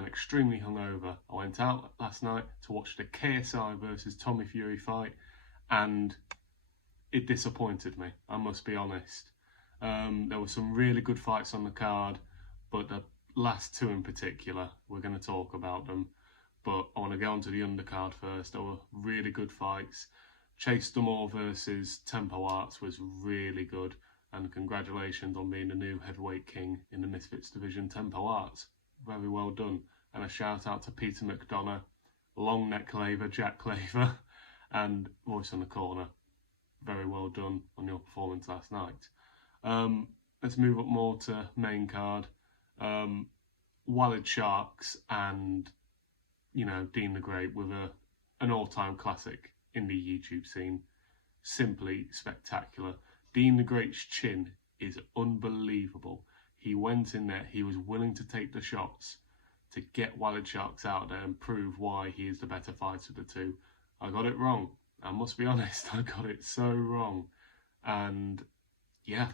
I'm extremely hungover. I went out last night to watch the KSI versus Tommy Fury fight, and it disappointed me, I must be honest. There were some really good fights on the card, but the last two in particular, we're going to talk about them. But I want to go on to the undercard first. There were really good fights. Chase Dumore versus Tempo Arts was really good, and congratulations on being the new heavyweight king in the Misfits division, Tempo Arts. Very well done. And a shout out to Peter McDonough, Long Neck Claver, Jack Claver, and Voice on the Corner. Very well done on your performance last night. Let's move up more to main card. Walled Sharks and, Dean the Great with an all-time classic in the YouTube scene. Simply spectacular. Dean the Great's chin is unbelievable. He went in there, he was willing to take the shots to get Walled Sharks out there and prove why he is the better fighter of the two. I got it wrong. I must be honest, I got it so wrong. And yeah,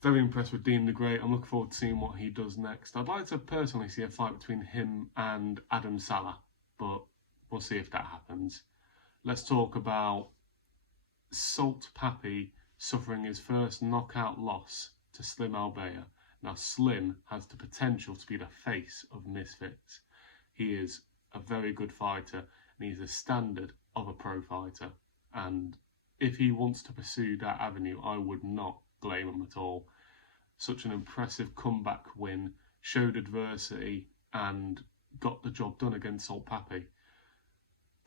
very impressed with Dean the Great. I'm looking forward to seeing what he does next. I'd like to personally see a fight between him and Adam Salah, but we'll see if that happens. Let's talk about Salt Papi suffering his first knockout loss to Slim Albea. Now, Slim has the potential to be the face of Misfits. He is a very good fighter, and he's a standard of a pro fighter. And if he wants to pursue that avenue, I would not blame him at all. Such an impressive comeback win, showed adversity, and got the job done against Salt Papi.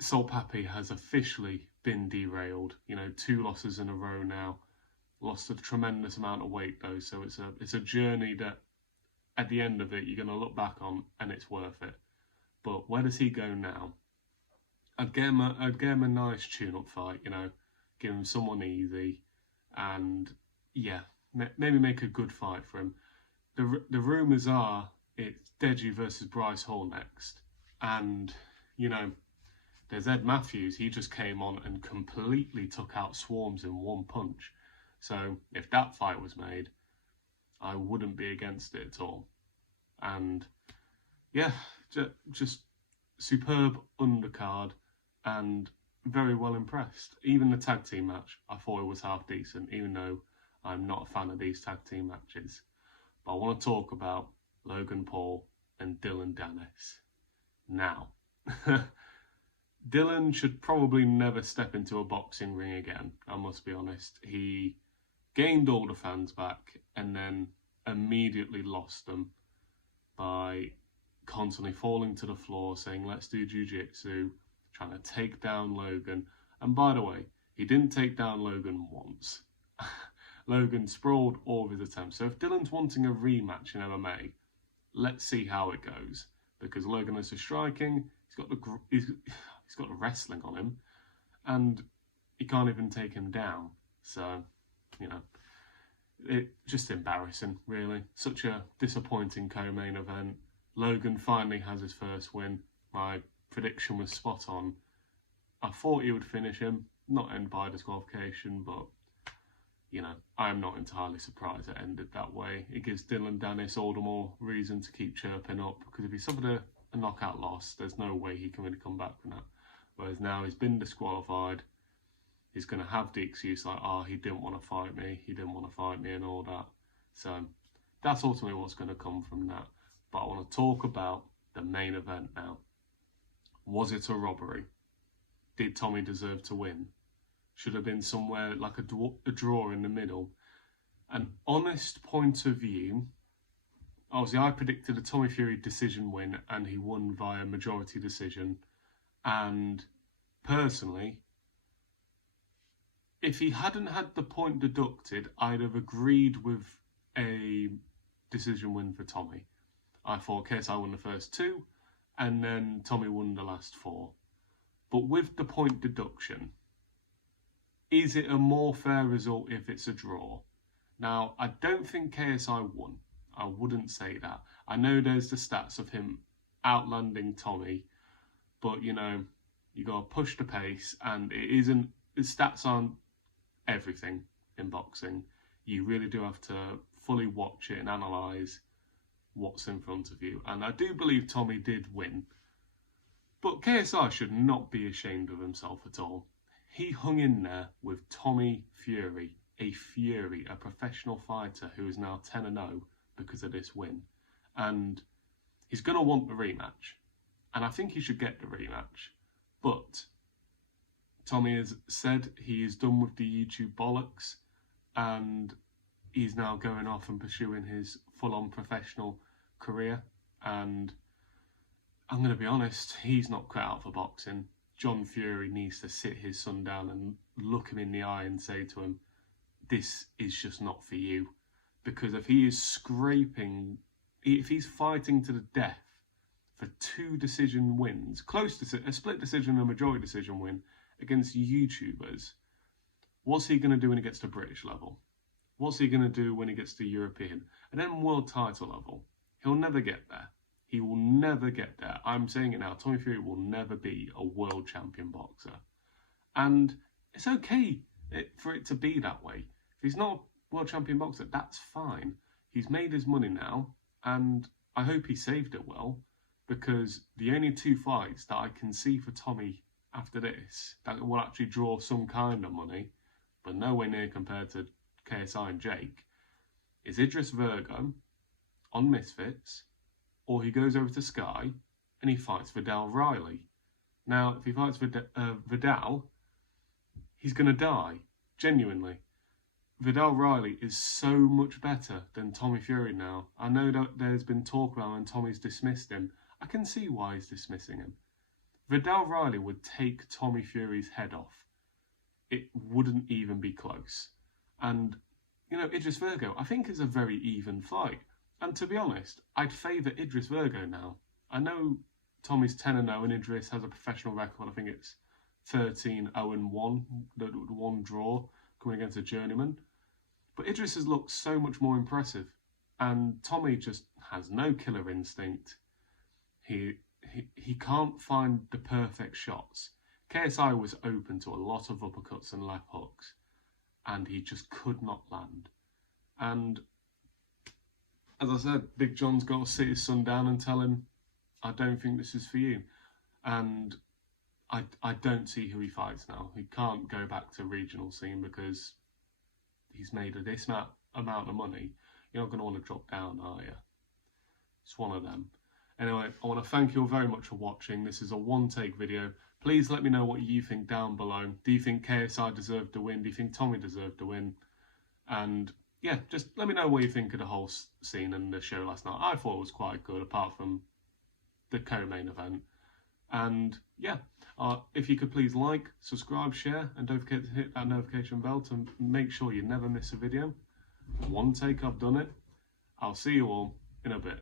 Salt Papi has officially been derailed. 2 losses in a row now. Lost a tremendous amount of weight though, so it's a journey that at the end of it you're going to look back on and it's worth it. But where does he go now? I'd get him a nice tune-up fight, give him someone easy, and yeah, maybe make a good fight for him. The rumours are it's Deji versus Bryce Hall next, and there's Ed Matthews. He just came on and completely took out Swarms in one punch. So if that fight was made, I wouldn't be against it at all. And yeah, just superb undercard and very well impressed. Even the tag team match, I thought it was half decent, even though I'm not a fan of these tag team matches. But I want to talk about Logan Paul and Dylan Dennis. Now, Dylan should probably never step into a boxing ring again, I must be honest. He gained all the fans back and then immediately lost them by constantly falling to the floor, saying, let's do jiu-jitsu, trying to take down Logan. And by the way, he didn't take down Logan once. Logan sprawled all of his attempts. So if Dylan's wanting a rematch in MMA, let's see how it goes. Because Logan has the striking, he's got the wrestling on him, and he can't even take him down. So, it's just embarrassing, really. Such a disappointing co-main event. Logan finally has his first win. My prediction was spot on. I thought he would finish him, not end by disqualification, but, I'm not entirely surprised it ended that way. It gives Dylan Dennis all the more reason to keep chirping up, because if he suffered a knockout loss, there's no way he can really come back from that. Whereas now he's been disqualified, he's going to have the excuse like, he didn't want to fight me, and all that. So that's ultimately what's going to come from that. But I want to talk about the main event now. Was it a robbery? Did Tommy deserve to win? Should have been somewhere like a draw in the middle. An honest point of view, obviously I predicted a Tommy Fury decision win and he won via majority decision. And personally, if he hadn't had the point deducted, I'd have agreed with a decision win for Tommy. I thought KSI won the first 2 and then Tommy won the last 4. But with the point deduction, is it a more fair result if it's a draw? Now, I don't think KSI won. I wouldn't say that. I know there's the stats of him outlanding Tommy, but you got to push the pace, and the stats aren't everything in boxing. You really do have to fully watch it and analyse what's in front of you. And I do believe Tommy did win. But KSI should not be ashamed of himself at all. He hung in there with Tommy Fury, a professional fighter who is now 10-0 because of this win. And he's going to want the rematch. And I think he should get the rematch. But Tommy has said he is done with the YouTube bollocks and he's now going off and pursuing his full-on professional career. And I'm going to be honest, he's not cut out for boxing. John Fury needs to sit his son down and look him in the eye and say to him, this is just not for you. Because if he is if he's fighting to the death for 2 decision wins, close to a split decision and a majority decision win against YouTubers, what's he going to do when he gets to British level? What's he going to do when he gets to European? And then world title level? He'll never get there. He will never get there. I'm saying it now, Tommy Fury will never be a world champion boxer. And it's okay for it to be that way. If he's not a world champion boxer, that's fine. He's made his money now, and I hope he saved it well, because the only 2 fights that I can see for Tommy after this that will actually draw some kind of money, but nowhere near compared to KSI and Jake, is Idris Virgo on Misfits, or he goes over to Sky and he fights Vidal Riley. Now, if he fights Vidal, he's going to die, genuinely. Vidal Riley is so much better than Tommy Fury now. I know that there's been talk about him and Tommy's dismissed him. I can see why he's dismissing him. Vidal Riley would take Tommy Fury's head off. It wouldn't even be close. And, you know, Idris Virgo, I think is a very even fight. And to be honest, I'd favour Idris Virgo now. I know Tommy's 10-0 and Idris has a professional record. I think it's 13-0-1, the one draw coming against a journeyman. But Idris has looked so much more impressive. And Tommy just has no killer instinct. He can't find the perfect shots. KSI was open to a lot of uppercuts and left hooks, and he just could not land. And as I said, Big John's got to sit his son down and tell him, I don't think this is for you. And I don't see who he fights now. He can't go back to regional scene because he's made this amount of money. You're not going to want to drop down, are you? It's one of them. Anyway, I want to thank you all very much for watching. This is a one-take video. Please let me know what you think down below. Do you think KSI deserved to win? Do you think Tommy deserved to win? And yeah, just let me know what you think of the whole scene and the show last night. I thought it was quite good, apart from the co-main event. And yeah, if you could please like, subscribe, share, and don't forget to hit that notification bell to make sure you never miss a video. One take, I've done it. I'll see you all in a bit.